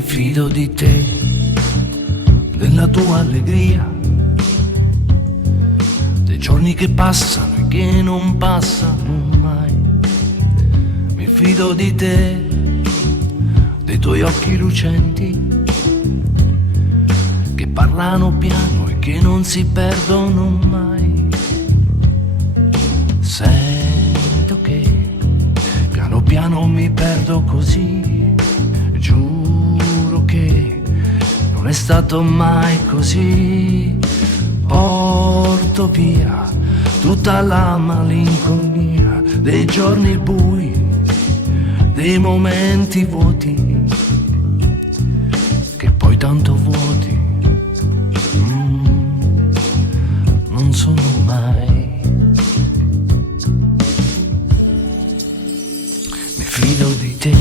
mi fido di te, della tua allegria, dei giorni che passano e che non passano mai. Mi fido di te, dei tuoi occhi lucenti che parlano piano e che non si perdono mai. Sento che piano piano mi perdo così, giuro che non è stato mai così. Porto via tutta la malinconia dei giorni bui, dei momenti vuoti, che poi tanto vuoti non sono mai. Mi fido di te,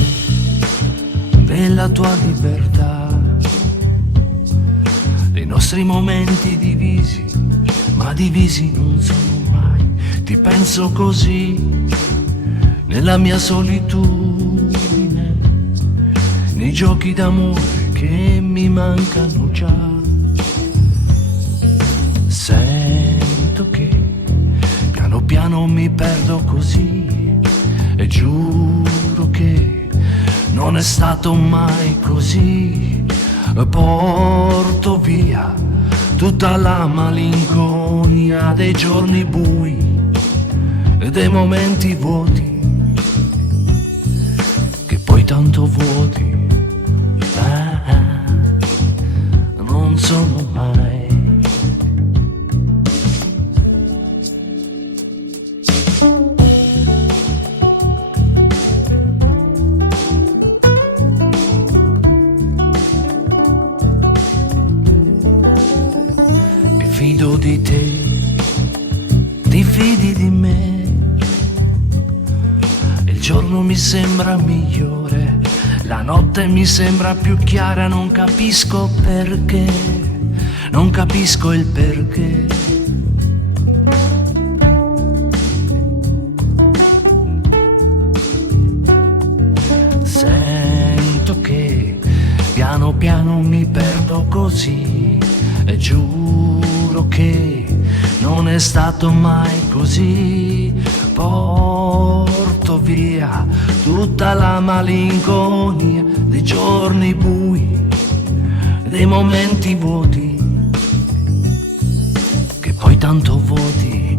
della tua libertà, dei nostri momenti divisi, ma divisi non sono mai. Ti penso così nella mia solitudine, nei giochi d'amore che mi mancano già. Sento che piano piano mi perdo così e giuro che non è stato mai così. Porto via tutta la malinconia dei giorni bui e dei momenti vuoti, che poi tanto vuoti non sono mai. Fido di te, ti fidi di me, il giorno mi sembra migliore, la notte mi sembra più chiara, non capisco perché, non capisco il perché. Sento che piano piano mi perdo così e giuro che non è stato mai così. Porto via tutta la malinconia dei giorni bui, dei momenti vuoti, che poi tanto vuoti